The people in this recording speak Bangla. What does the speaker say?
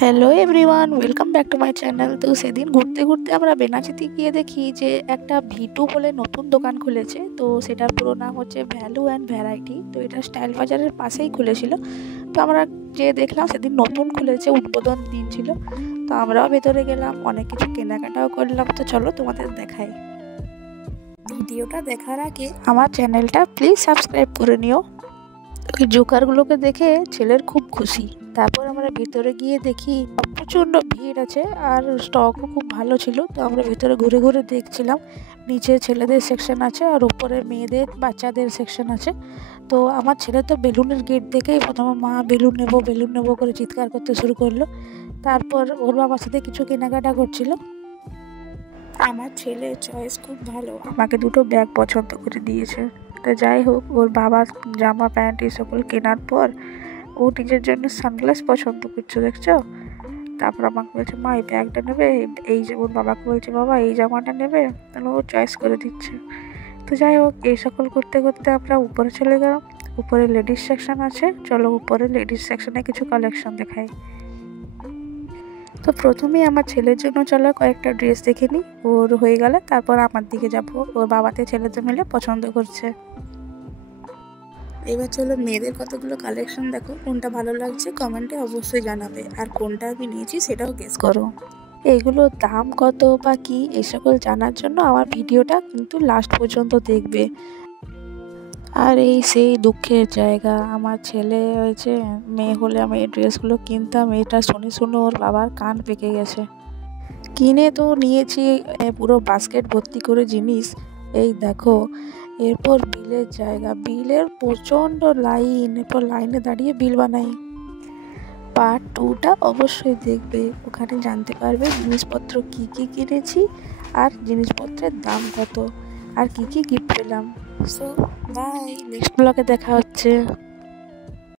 Hello everyone, welcome back to my channel. তো সেদিন ঘুরতে ঘুরতে আমরা বেনাচিতে গিয়ে দেখি যে একটা ভিটু বলে নতুন দোকান খুলেছে। তো সেটার পুরো নাম হচ্ছে ভ্যালু অ্যান্ড ভ্যারাইটি। তো এটা স্টাইল বাজারের পাশেই খুলেছিল। তো আমরা যে দেখলাম সেদিন নতুন খুলেছে, উদ্বোধন দিন ছিল। তো আমরাও ভেতরে গেলাম, অনেক কিছু কেনাকাটাও করলাম। তো চলো তোমাদের দেখাই। ভিডিওটা দেখার আগে আমার চ্যানেলটা প্লিজ সাবস্ক্রাইব করে নিও। ওই জোকারগুলোকে দেখে ছেলের খুব খুশি। তারপর আমরা ভিতরে গিয়ে দেখি প্রচণ্ড ভিড় আছে আর স্টকও খুব ভালো ছিল। তো আমরা ভিতরে ঘুরে ঘুরে দেখছিলাম। নিচে ছেলেদের সেকশন আছে আর উপরে মেয়েদের বাচ্চাদের সেকশন আছে। তো আমার ছেলে তো বেলুনের গেট দেখেই প্রথমে মা বেলুন নেবো করে চিৎকার করতে শুরু করলো। তারপর ওর বাবার সাথে কিছু কেনাকাটা করছিল। আমার ছেলের চয়েস খুব ভালো, আমাকে দুটো ব্যাগ পছন্দ করে দিয়েছে। তো যাই হোক, ওর বাবার জামা প্যান্ট এই সকল কেনার পর ও নিজের জন্য সানগ্লাস পছন্দ করছে, দেখছো। তারপর আমাকে বলছে মা এই ব্যাগটা নেবে, এই যে ওর বাবাকে বলছে বাবা এই জামাটা নেবে, তাহলে ও চয়েস করে দিচ্ছে। তো যাই হোক, এই সকল করতে করতে আমরা উপরে চলে গেলাম। উপরে লেডিস সেকশন আছে, চলো উপরে লেডিস সেকশনে কিছু কালেকশন দেখাই। তো প্রথমেই আমার ছেলের জন্য চলো কয়েকটা ড্রেস দেখে নিই, ওর হয়ে গেলে তারপর আমার দিকে যাব। ওর বাবাতে ছেলেতে মিলে পছন্দ করছে। এবার চলো মেয়েদের কতগুলো কালেকশন দেখো, কোনটা ভালো লাগছে কমেন্টে অবশ্যই জানাবে, আর কোনটা আমি নিয়েছি সেটাও গেস করো। এগুলোর দাম কত বা কি এই সকল জানার জন্য আমার ভিডিওটা কিন্তু লাস্ট পর্যন্ত দেখবে। আর এই সেই দুঃখের জায়গা, আমার ছেলে হয়েছে, মেয়ে হলে আমি এই ড্রেসগুলো কিনতাম, এটা শুনে শুনে ওর বাবার কান পেকে গেছে। কিনে তো নিয়েছি পুরো বাস্কেট ভর্তি করে জিনিস, এই দেখো। এরপর বিলের জায়গা, বিলের প্রচণ্ড লাইন, এরপর লাইনে দাঁড়িয়ে বিল বানাই। পার্ট 2টা অবশ্যই দেখবে, ওখানে জানতে পারবে জিনিসপত্র কি কি কিনেছি আর জিনিসপত্রের দাম কত আর কি কি গিফট পেলাম। সো বাই, নেক্সট ব্লগে দেখা হচ্ছে।